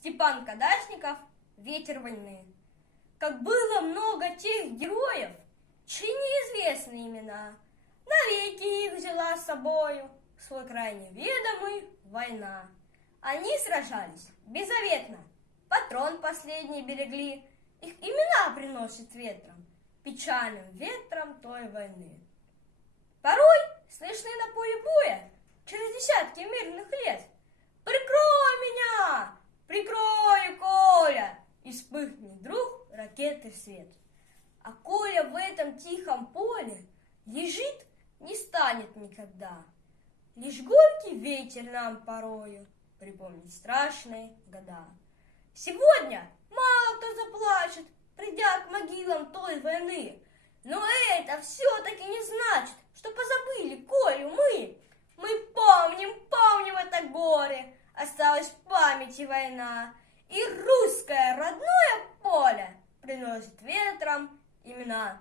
Степан Кадашников «Ветер войны». Как было много тех героев, чьи неизвестны имена, навеки их взяла с собою свой край неведомый война. Они сражались беззаветно, патрон последний берегли, их имена приносят ветром, печальным ветром той войны. Порой слышны на поле боя через десятки мирных лет: «Прикрой меня! Прикрой, Коля!» И вспыхнет вдруг ракеты свет. А Коля в этом тихом поле лежит, не станет никогда. Лишь горький ветер нам порою припомнит страшные года. Сегодня мало кто заплачет, придя к могилам той войны. Но это все-таки не значит, что позабыли Колю мы. Мы помним это горе, осталась в памяти война. И русское родное поле приносит ветром имена.